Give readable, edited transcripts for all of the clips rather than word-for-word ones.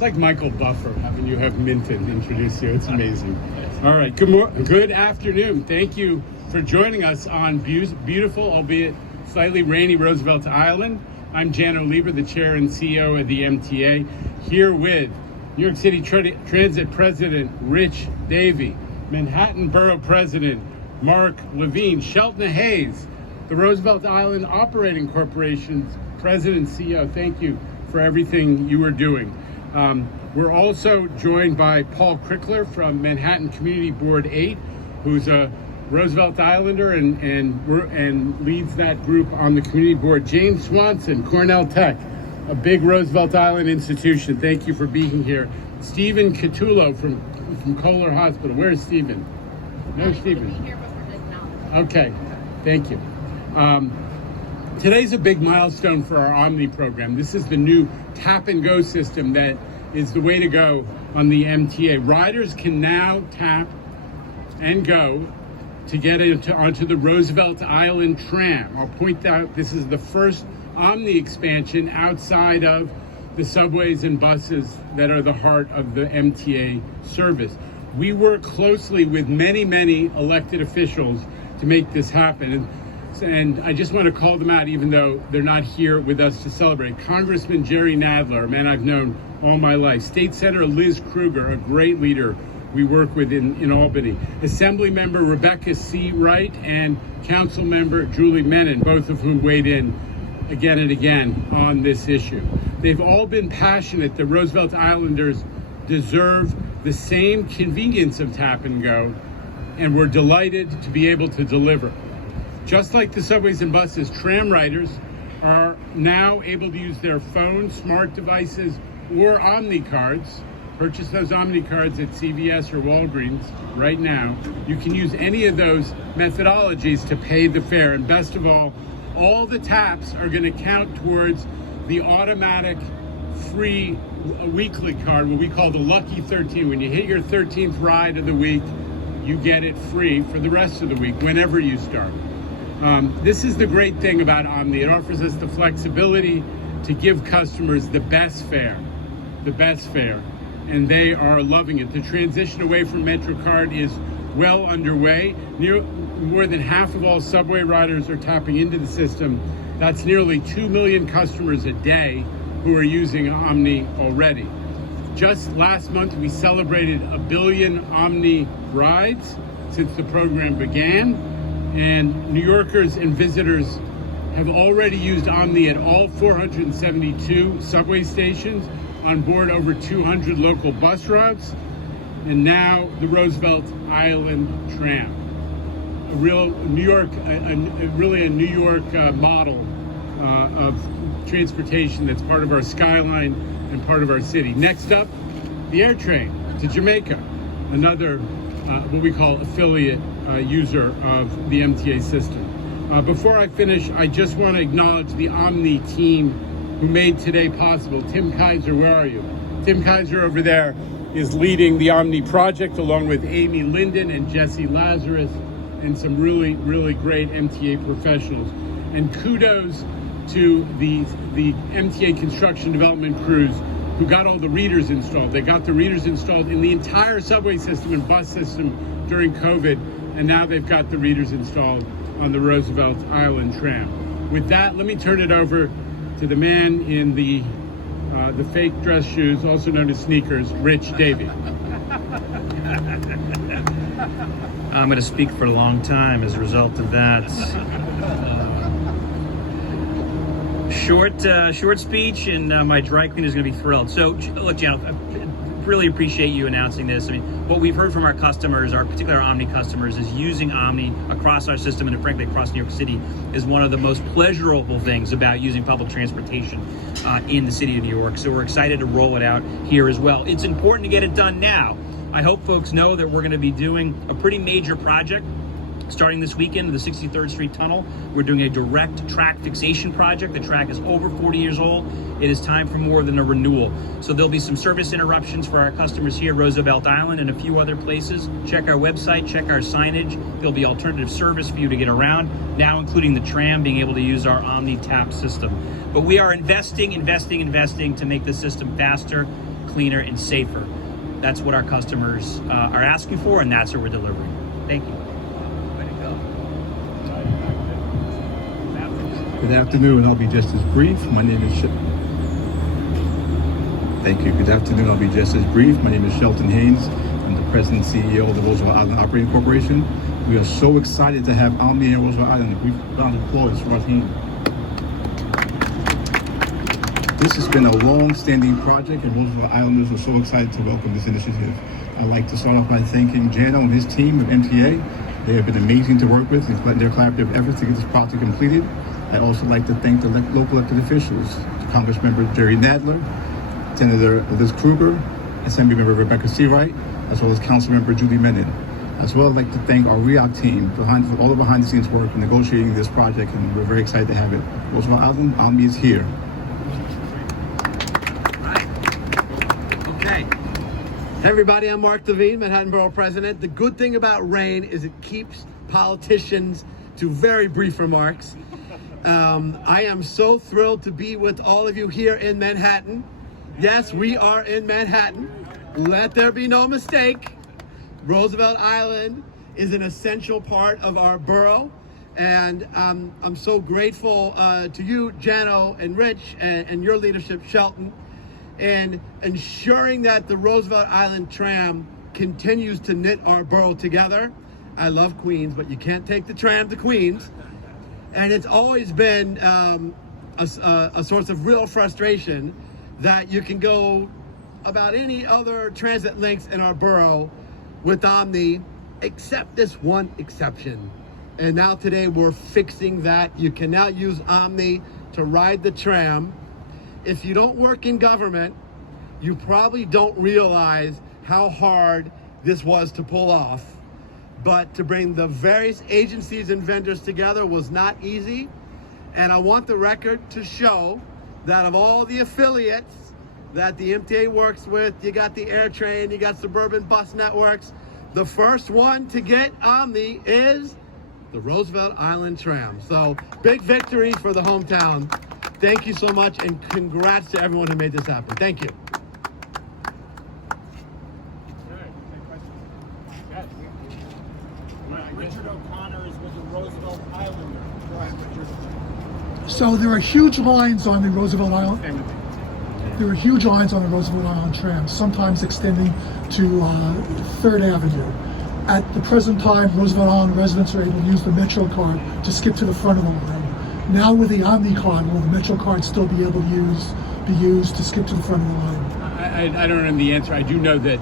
It's like Michael Buffer having you have Minton introduce you. It's amazing. All right, good afternoon. Thank you for joining us on beautiful, albeit slightly rainy, Roosevelt Island. I'm Janno Lieber, the chair and CEO of the MTA, here with New York City Transit President Rich Davey, Manhattan Borough President Mark Levine, Shelton Haynes, the Roosevelt Island Operating Corporation's President and CEO. Thank you for everything you are doing. We're also joined by Paul Crickler from Manhattan Community Board 8, who's a Roosevelt Islander and leads that group on the community board. James Swanson, Cornell Tech, a big Roosevelt Island institution. Thank you for being here. Stephen Catullo from Kohler Hospital. Where's Stephen? No, Stephen. Okay, thank you. Today's a big milestone for our OMNY program. This is the new tap and go system that is the way to go on the MTA. Riders can now tap and go to get onto the Roosevelt Island Tram. I'll point out this is the first OMNY expansion outside of the subways and buses that are the heart of the MTA service. We work closely with many elected officials to make this happen. And I just want to call them out, even though they're not here with us to celebrate. Congressman Jerry Nadler, a man I've known all my life. State Senator Liz Krueger, a great leader we work with in Albany. Assembly Member Rebecca C. Wright and Council Member Julie Menon, both of whom weighed in again and again on this issue. They've all been passionate that Roosevelt Islanders deserve the same convenience of tap and go, and we're delighted to be able to deliver. Just like the subways and buses, tram riders are now able to use their phones, smart devices, or OMNY cards. Purchase those OMNY cards at CVS or Walgreens right now. You can use any of those methodologies to pay the fare. And best of all the taps are going to count towards the automatic free weekly card, what we call the Lucky 13. When you hit your 13th ride of the week, you get it free for the rest of the week, whenever you start. This is the great thing about OMNY. It offers us the flexibility to give customers the best fare, and they are loving it. The transition away from MetroCard is well underway. More than half of all subway riders are tapping into the system. That's nearly 2 million customers a day who are using OMNY already. Just last month, we celebrated 1 billion OMNY rides since the program began. And New Yorkers and visitors have already used OMNY at all 472 subway stations, on board over 200 local bus routes, and now the Roosevelt Island Tram. A real New York, really a New York model of transportation that's part of our skyline and part of our city. Next up, the air train to Jamaica, another what we call affiliate user of the MTA system. Before I finish, I just want to acknowledge the OMNY team who made today possible. Tim Kaiser, where are you? Tim Kaiser over there is leading the OMNY project along with Amy Linden and Jesse Lazarus and some really great MTA professionals. And kudos to the MTA construction development crews who got all the readers installed. They got the readers installed in the entire subway system and bus system during COVID, and now they've got the readers installed on the Roosevelt Island Tram. With that, let me turn it over to the man in the fake dress shoes, also known as sneakers, Rich Davey. I'm going to speak for a long time as a result of that. Short speech, and my dry cleaner is going to be thrilled. So, look, Janno, I really appreciate you announcing this. I mean, what we've heard from our customers, particularly our OMNY customers, is using OMNY across our system and frankly across New York City is one of the most pleasurable things about using public transportation in the city of New York. So we're excited to roll it out here as well. It's important to get it done now. I hope folks know that we're going to be doing a pretty major project starting this weekend, the 63rd Street Tunnel. We're doing a direct track fixation project. The track is over 40 years old. It is time for more than a renewal. So there'll be some service interruptions for our customers here at Roosevelt Island and a few other places. Check our website, check our signage. There'll be alternative service for you to get around, now including the tram being able to use our OMNY tap system. But we are investing to make the system faster cleaner, and safer. That's what our customers are asking for, and that's what we're delivering. Thank you. Good afternoon. I'll be just as brief. My name is Thank you. Good afternoon. I'll be just as brief. My name is Shelton Haynes. I'm the President and CEO of the Roosevelt Island Operating Corporation. We are so excited to have OMNY in Roosevelt Island. A brief round of applause for our team. This has been a long-standing project, and Roosevelt Islanders are so excited to welcome this initiative. I'd like to start off by thanking Janno and his team of MTA. They have been amazing to work with in their collaborative efforts to get this project completed. I'd also like to thank the local elected officials, Congressmember Jerry Nadler, Senator Liz Kruger, Assembly Member Rebecca Seawright, as well as Councilmember Judy Menon. As well, I'd like to thank our REOC team for all the behind-the-scenes work in negotiating this project, and we're very excited to have it. Roosevelt Island, OMNY is here. Okay. Hey everybody, I'm Mark Levine, Manhattan Borough President. The good thing about rain is it keeps politicians to very brief remarks. I am so thrilled to be with all of you here in Manhattan. Yes, we are in Manhattan. Let there be no mistake. Roosevelt Island is an essential part of our borough, and I'm so grateful to you, Janno and Rich, and your leadership, Shelton, in ensuring that the Roosevelt Island Tram continues to knit our borough together. I love Queens, but you can't take the tram to Queens. And it's always been a source of real frustration that you can go about any other transit links in our borough with OMNY, except this one exception. And now today we're fixing that. You can now use OMNY to ride the tram. If you don't work in government, you probably don't realize how hard this was to pull off. But to bring the various agencies and vendors together was not easy. And I want the record to show that of all the affiliates that the MTA works with, you got the Air Train, you got Suburban Bus Networks, the first one to get OMNY is the Roosevelt Island Tram. So big victory for the hometown. Thank you so much, and congrats to everyone who made this happen. Thank you. Richard O'Connor is with the Roosevelt Islander. So there are huge lines on the Roosevelt Island. There are huge lines on the Roosevelt Island tram, sometimes extending to 3rd Avenue. At the present time, Roosevelt Island residents are able to use the Metro card to skip to the front of the line. Now with the OMNY card, will the Metro card still be able to be used to skip to the front of the line? I don't know the answer. I do know that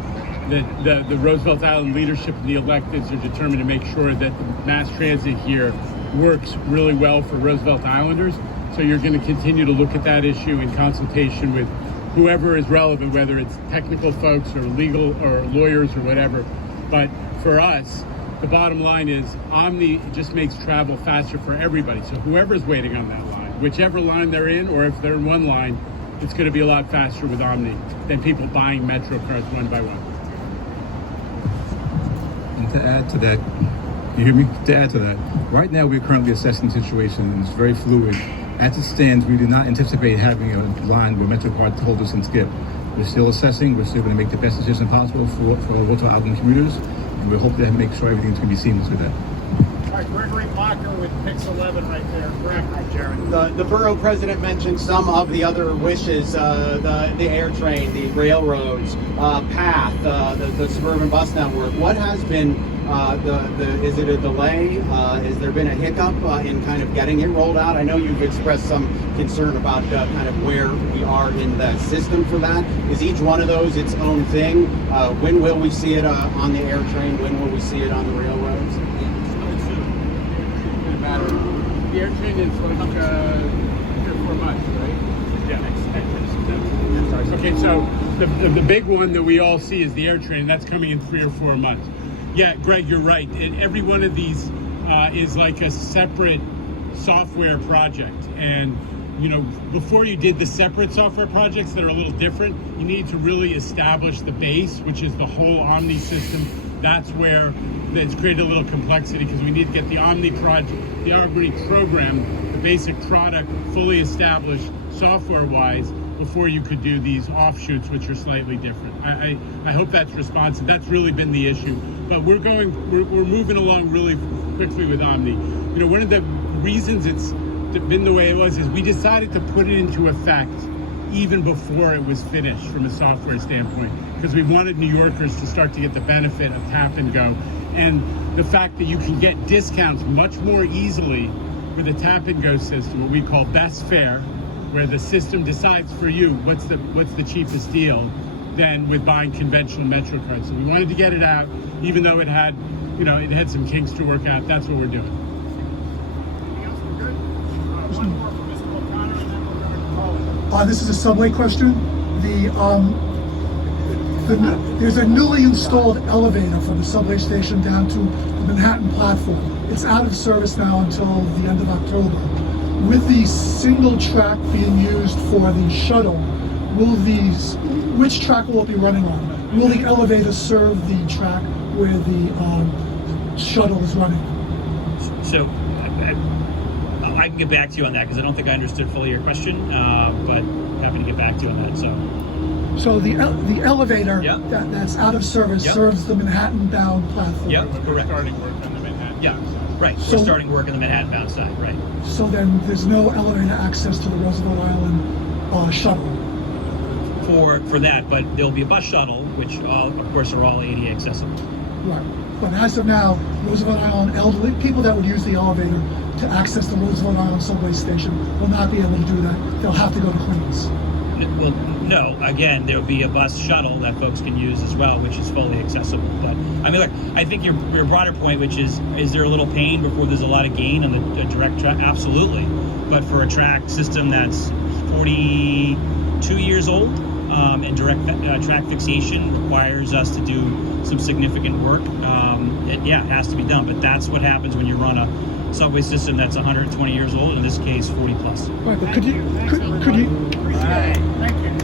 the Roosevelt Island leadership and the electeds are determined to make sure that the mass transit here works really well for Roosevelt Islanders. So you're going to continue to look at that issue in consultation with whoever is relevant, whether it's technical folks or legal or lawyers or whatever. But for us, the bottom line is OMNY just makes travel faster for everybody. So whoever's waiting on that line, whichever line they're in, or if they're in one line, it's going to be a lot faster with OMNY than people buying Metro cards one by one. And to add to that, you hear me? To add to that, right now we're currently assessing the situation, and it's very fluid. As it stands, we do not anticipate having a line where Metro card holders can skip. We're still assessing. We're still going to make the best decision possible for our Roosevelt Island commuters, and we hope to make sure everything's going to be seamless with that. All right, Gregory Blocker with Pix 11 right there. Greg, Jared. The borough president mentioned some of the other wishes, the air train, the railroads, PATH, the suburban bus network. What has been is it a delay? Has there been a hiccup in kind of getting it rolled out? I know you've expressed some concern about kind of where we are in the system for that. Is each one of those its own thing? When will we see it on the air train? When will we see it on the railroads? The air train is like 3 or 4 months, right? Yeah. Okay, so the big one that we all see is the air train. That's coming in 3 or 4 months. Yeah, Greg, you're right. And every one of these is like a separate software project. And you know, before you did the separate software projects that are a little different, you need to really establish the base, which is the whole OMNY system. That's where it's created a little complexity because we need to get the OMNY project, the OMNY program, the basic product fully established software-wise. before you could do these offshoots, which are slightly different. I hope that's responsive. That's really been the issue. But we're moving along really quickly with Omni. You know, one of the reasons it's been the way it was is we decided to put it into effect even before it was finished from a software standpoint, because we wanted New Yorkers to start to get the benefit of tap and go, and the fact that you can get discounts much more easily with a tap and go system, what we call best fare, where the system decides for you what's the cheapest deal, than with buying conventional Metro cards. So we wanted to get it out, even though it had some kinks to work out. That's what we're doing. Anything else? We're good? One more for Mr. O'Connor, and then we're going to call it. This is a subway question. There's a newly installed elevator from the subway station down to the Manhattan platform. It's out of service now until the end of October. With the single track being used for the shuttle, which track will it be running on? Will the elevator serve the track where the shuttle is running? So I can get back to you on that because I don't think I understood fully your question, but happy to get back to you on that. So the elevator Yeah. that's out of service Yeah. serves the Manhattan-bound platform. Yeah, We're correct. starting work on the Manhattan. Yeah, right. So- We're starting work on the Manhattan bound side, right? So then there's no elevator access to the Roosevelt Island shuttle. For that, but there'll be a bus shuttle, which of course are all ADA accessible. Right. But as of now, Roosevelt Island elderly people that would use the elevator to access the Roosevelt Island subway station will not be able to do that. They'll have to go to Queens. Well, no. Again, there'll be a bus shuttle that folks can use as well, which is fully accessible. But I mean, look, I think your broader point, which is there a little pain before there's a lot of gain on the direct track? Absolutely. But for a track system that's 42 years old, and direct track fixation requires us to do some significant work. It has to be done. But that's what happens when you run a subway system that's 120 years old. In this case, 40 plus. Right. But could you? Appreciate it. Thank you.